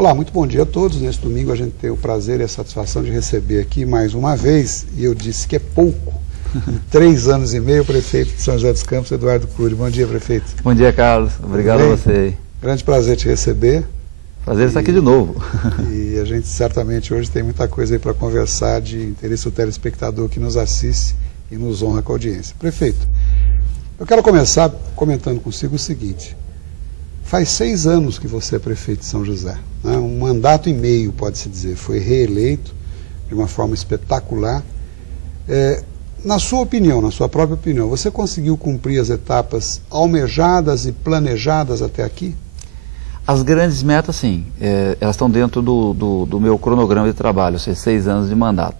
Olá, muito bom dia a todos. Neste domingo a gente tem o prazer e a satisfação de receber aqui mais uma vez, e eu disse que é pouco, em 3 anos e meio, o prefeito de São José dos Campos, Eduardo Cury. Bom dia, prefeito. Bom dia, Carlos. Obrigado a você. Grande prazer te receber. Prazer estar aqui de novo. E a gente certamente hoje tem muita coisa aí para conversar de interesse do telespectador que nos assiste e nos honra com a audiência. Prefeito, eu quero começar comentando consigo o seguinte. Faz 6 anos que você é prefeito de São José, né? Um mandato e meio, pode-se dizer. Foi reeleito de uma forma espetacular. Na sua opinião, na sua própria opinião, você conseguiu cumprir as etapas almejadas e planejadas até aqui? As grandes metas, sim. Elas estão dentro do meu cronograma de trabalho, ou seja, 6 anos de mandato.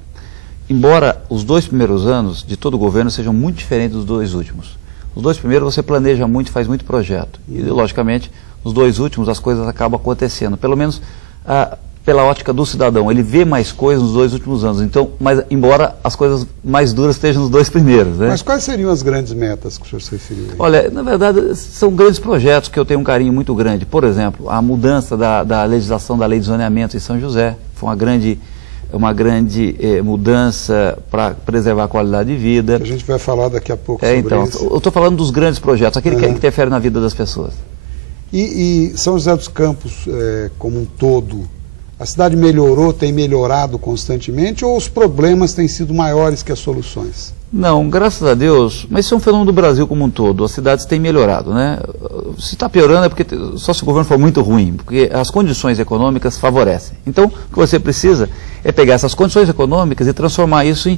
Embora os 2 primeiros anos de todo o governo sejam muito diferentes dos 2 últimos. Os 2 primeiros você planeja muito, faz muito projeto. E, logicamente, nos 2 últimos as coisas acabam acontecendo. Pelo menos pela ótica do cidadão. Ele vê mais coisas nos 2 últimos anos. Então, embora as coisas mais duras estejam nos 2 primeiros. Né? Mas quais seriam as grandes metas que o senhor se referiu aí? Olha, na verdade, são grandes projetos que eu tenho um carinho muito grande. Por exemplo, a mudança da legislação da lei de zoneamento em São José. Foi uma grande mudança para preservar a qualidade de vida. A gente vai falar daqui a pouco sobre então, isso. Eu estou falando dos grandes projetos, aquele que interfere na vida das pessoas. E São José dos Campos, como um todo, a cidade melhorou, tem melhorado constantemente, ou os problemas têm sido maiores que as soluções? Não, graças a Deus, mas isso é um fenômeno do Brasil como um todo, as cidades têm melhorado, né? Se está piorando é porque só se o governo for muito ruim, porque as condições econômicas favorecem. Então, o que você precisa é pegar essas condições econômicas e transformar isso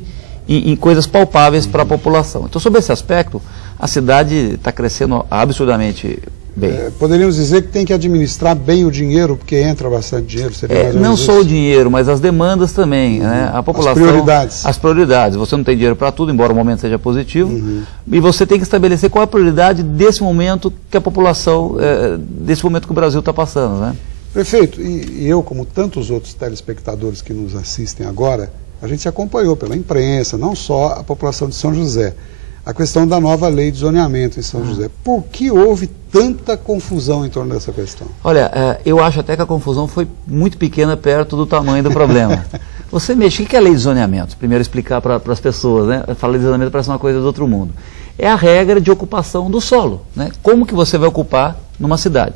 em coisas palpáveis para a população. Então, sobre esse aspecto, a cidade está crescendo absurdamente bem. Poderíamos dizer que tem que administrar bem o dinheiro, porque entra bastante dinheiro. Não só o dinheiro, mas as demandas também. Né? A população, as prioridades. Você não tem dinheiro para tudo, embora o momento seja positivo. E você tem que estabelecer qual é a prioridade desse momento que a população, desse momento que o Brasil está passando. Né? Prefeito, e eu, como tantos outros telespectadores que nos assistem agora, a gente acompanhou pela imprensa, não só a população de São José, a questão da nova lei de zoneamento em São José. Por que houve tanta confusão em torno dessa questão? Olha, eu acho até que a confusão foi muito pequena perto do tamanho do problema. Você mexe, o que é a lei de zoneamento? Primeiro explicar para as pessoas, né? Falar de zoneamento parece uma coisa do outro mundo. É a regra de ocupação do solo, né? Como que você vai ocupar numa cidade?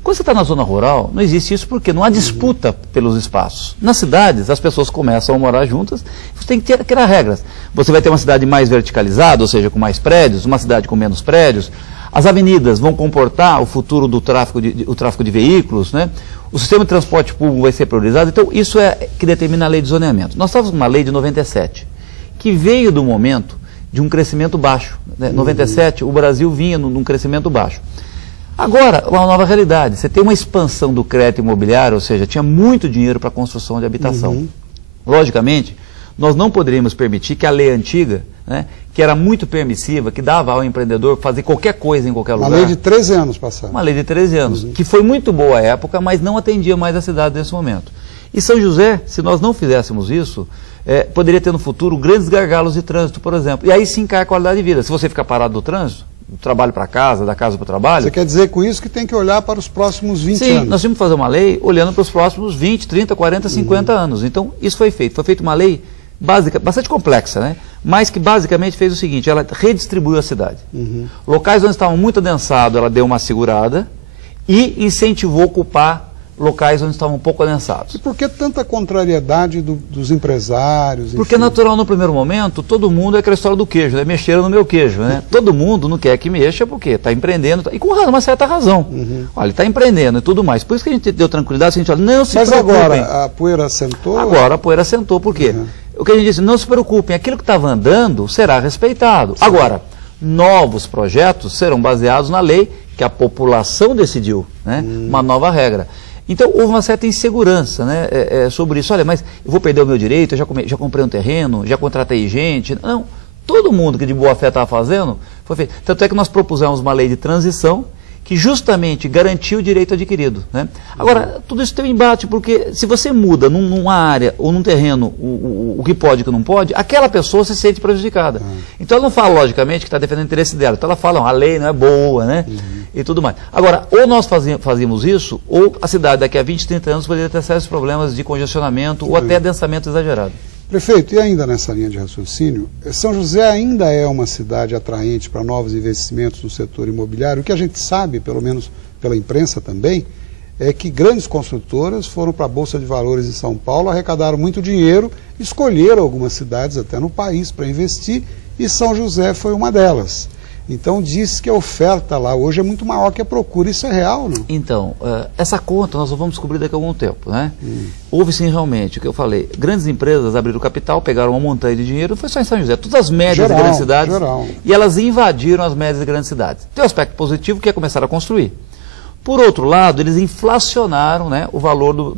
Quando você está na zona rural, não existe isso porque não há disputa pelos espaços. Nas cidades, as pessoas começam a morar juntas, você tem que criar regras. Você vai ter uma cidade mais verticalizada, ou seja, com mais prédios, uma cidade com menos prédios. As avenidas vão comportar o futuro do tráfego de veículos, né? O sistema de transporte público vai ser priorizado. Então, isso é que determina a lei de zoneamento. Nós estávamos com uma lei de 97, que veio do momento de um crescimento baixo. Né? 97, o Brasil vinha num crescimento baixo. Agora, uma nova realidade, você tem uma expansão do crédito imobiliário, ou seja, tinha muito dinheiro para a construção de habitação. Logicamente, nós não poderíamos permitir que a lei antiga, né, que era muito permissiva, que dava ao empreendedor fazer qualquer coisa em qualquer lugar. Uma lei de 13 anos passada. Uma lei de 13 anos, que foi muito boa à época, mas não atendia mais a cidade nesse momento. E São José, se nós não fizéssemos isso, poderia ter no futuro grandes gargalos de trânsito, por exemplo. E aí sim cai a qualidade de vida. Se você ficar parado no trânsito, do trabalho para casa, da casa para o trabalho... Você quer dizer com isso que tem que olhar para os próximos 20 anos? Sim, nós tínhamos que fazer uma lei olhando para os próximos 20, 30, 40, 50 anos. Então, isso foi feito. Foi feita uma lei básica, bastante complexa, né? Mas que basicamente fez o seguinte, ela redistribuiu a cidade. Locais onde estavam muito adensados, ela deu uma segurada e incentivou a ocupar locais onde estavam um pouco adensados. E por que tanta contrariedade dos empresários? Porque é natural no primeiro momento, todo mundo é aquela história do queijo, né? Mexeram no meu queijo, né? Todo mundo não quer que mexa porque está empreendendo, e com uma certa razão. Olha, está empreendendo e tudo mais. Por isso que a gente deu tranquilidade, a gente olha, não se preocupem. Mas agora a poeira assentou? Agora a poeira assentou, por quê? O que a gente disse, não se preocupem, aquilo que estava andando será respeitado. Sim. Agora, novos projetos serão baseados na lei que a população decidiu, né? Uma nova regra. Então, houve uma certa insegurança, né, sobre isso. Olha, mas eu vou perder o meu direito, eu já comprei um terreno, já contratei gente. Não, todo mundo que de boa fé estava fazendo, foi feito. Tanto é que nós propusemos uma lei de transição que justamente garantiu o direito adquirido. Né? Agora, tudo isso tem um embate, porque se você muda numa área ou num terreno o que pode e o que não pode, aquela pessoa se sente prejudicada. Então, ela não fala, logicamente, que está defendendo o interesse dela. Então, ela fala, a lei não é boa, né? e tudo mais. Agora, ou nós fazíamos isso, ou a cidade daqui a 20, 30 anos poderia ter sérios problemas de congestionamento ou até densamento exagerado. Prefeito, e ainda nessa linha de raciocínio, São José ainda é uma cidade atraente para novos investimentos no setor imobiliário. O que a gente sabe, pelo menos pela imprensa também, é que grandes construtoras foram para a Bolsa de Valores de São Paulo, arrecadaram muito dinheiro, escolheram algumas cidades até no país para investir, e São José foi uma delas. Então diz que a oferta lá hoje é muito maior que a procura. Isso é real, não? Então, essa conta nós vamos descobrir daqui a algum tempo, né? Houve sim realmente, o que eu falei, grandes empresas abriram capital, pegaram uma montanha de dinheiro, não foi só em São José, todas as médias de grandes cidades, e elas invadiram as médias de grandes cidades. Tem um aspecto positivo que é começar a construir. Por outro lado, eles inflacionaram, né, o valor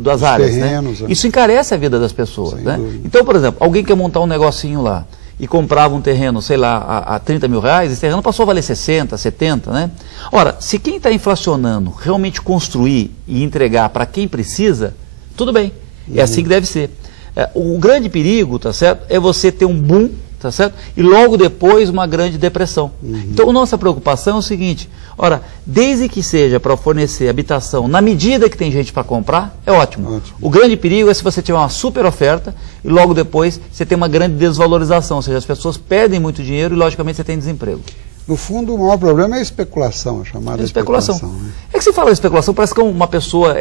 das áreas. Terrenos, né? Isso encarece a vida das pessoas. Né? Então, por exemplo, alguém quer montar um negocinho lá e comprava um terreno, sei lá, a 30 mil reais, esse terreno passou a valer 60, 70, né? Ora, se quem está inflacionando realmente construir e entregar para quem precisa, tudo bem, é assim que deve ser. O grande perigo, tá certo, é você ter um boom, tá certo? E logo depois uma grande depressão. Então, nossa preocupação é o seguinte, ora, desde que seja para fornecer habitação na medida que tem gente para comprar, é ótimo. O grande perigo é se você tiver uma super oferta e logo depois você tem uma grande desvalorização, ou seja, as pessoas perdem muito dinheiro e logicamente você tem desemprego. No fundo, o maior problema é a especulação, a chamada especulação. Né? É que se fala de especulação, parece que uma pessoa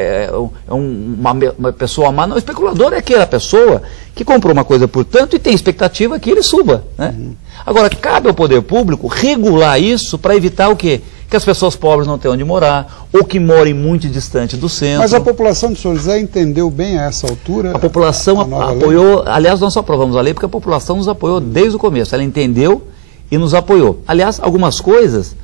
uma pessoa má. Não, o especulador é aquela pessoa que comprou uma coisa por tanto e tem expectativa que ele suba. Né? Agora, cabe ao poder público regular isso para evitar o quê? Que as pessoas pobres não tenham onde morar, ou que morem muito distante do centro. Mas a população de São José entendeu bem a essa altura? A população apoiou, aliás, nós só aprovamos a lei porque a população nos apoiou desde o começo. Ela entendeu e nos apoiou. Aliás, algumas coisas,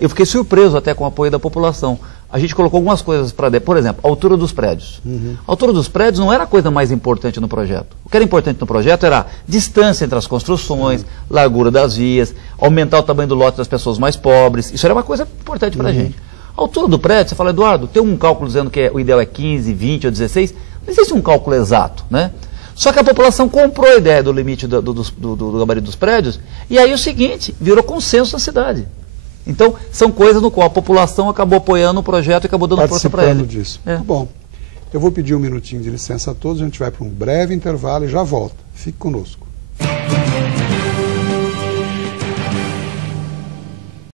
eu fiquei surpreso até com o apoio da população. A gente colocou algumas coisas para... Por exemplo, a altura dos prédios. A altura dos prédios não era a coisa mais importante no projeto. O que era importante no projeto era a distância entre as construções, largura das vias, aumentar o tamanho do lote das pessoas mais pobres. Isso era uma coisa importante para a gente. A altura do prédio, você fala, Eduardo, tem um cálculo dizendo que o ideal é 15, 20 ou 16. Não existe um cálculo exato, né? Só que a população comprou a ideia do limite do gabarito dos prédios, e aí o seguinte, virou consenso na cidade. Então, são coisas no qual a população acabou apoiando o projeto e acabou dando força para ele. Disso. Bom, eu vou pedir um minutinho de licença a todos, a gente vai para um breve intervalo e já volta. Fique conosco.